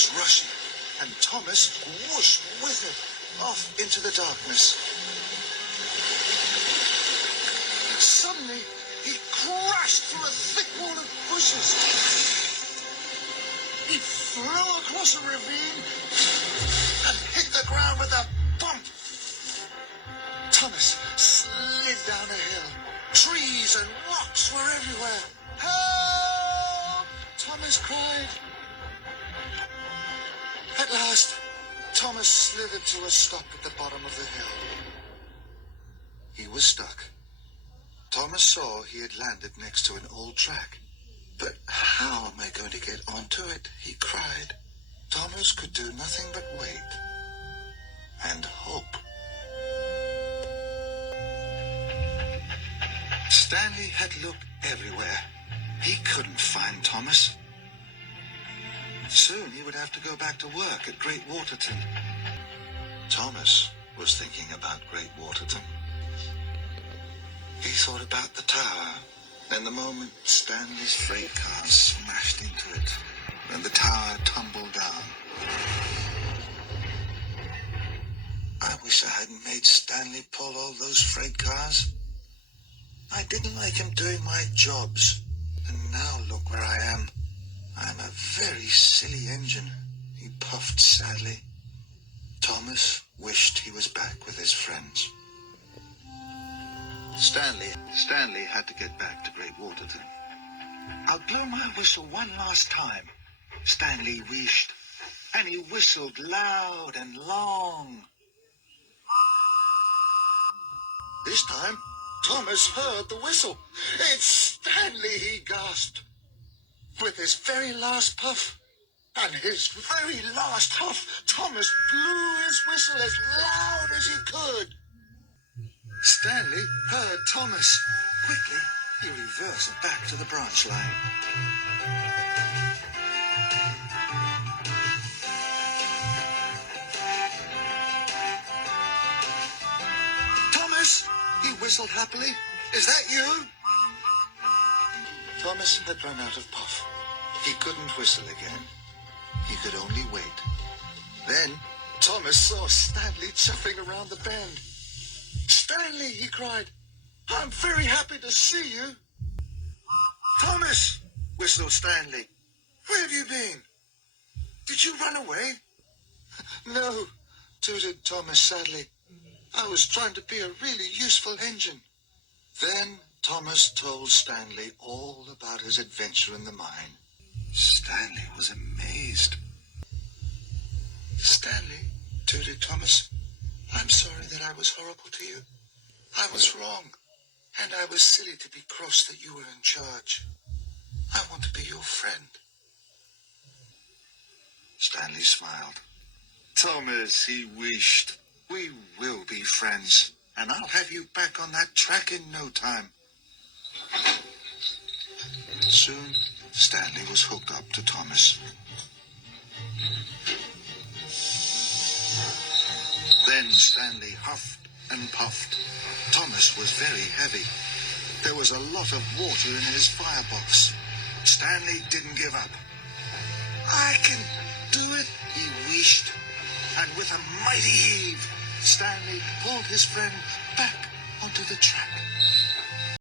was rushing, and Thomas whooshed with it off into the darkness. Suddenly, he crashed through a thick wall of bushes. He flew across a ravine and hit the ground with a bump. Thomas slid down a hill. Trees and rocks were everywhere. Help! Thomas cried. At last, Thomas slithered to a stop at the bottom of the hill. He was stuck. Thomas saw he had landed next to an old track. But how am I going to get onto it? He cried. Thomas could do nothing but wait and hope. Stanley had looked everywhere. He couldn't find Thomas. Soon he would have to go back to work at Great Waterton. Thomas was thinking about Great Waterton. He thought about the tower, and the moment Stanley's freight car smashed into it, and the tower tumbled down. I wish I hadn't made Stanley pull all those freight cars. I didn't like him doing my jobs, and now look where I am. I'm a very silly engine, he puffed sadly. Thomas wished he was back with his friends. Stanley had to get back to Great Waterton. I'll blow my whistle one last time, Stanley wished, and he whistled loud and long. This time, Thomas heard the whistle. It's Stanley, he gasped. With his very last puff and his very last huff, Thomas blew his whistle as loud as he could. Stanley heard Thomas. Quickly, he reversed back to the branch line. Thomas, he whistled happily. Is that you? Thomas had run out of puff. He couldn't whistle again. He could only wait. Then Thomas saw Stanley chuffing around the bend. Stanley, he cried, I'm very happy to see you. Thomas, whistled Stanley, where have you been? Did you run away? No, tooted Thomas sadly. I was trying to be a really useful engine. Then Thomas told Stanley all about his adventure in the mine. Stanley was amazed. Stanley, tooted Thomas, I'm sorry that I was horrible to you. I was wrong, and I was silly to be cross that you were in charge. I want to be your friend. Stanley smiled. Thomas, he wished. We will be friends, and I'll have you back on that track in no time. Soon, Stanley was hooked up to Thomas. Then Stanley huffed and puffed. Thomas was very heavy. There was a lot of water in his firebox. Stanley didn't give up. I can do it, he wished. And with a mighty heave, Stanley pulled his friend back onto the track.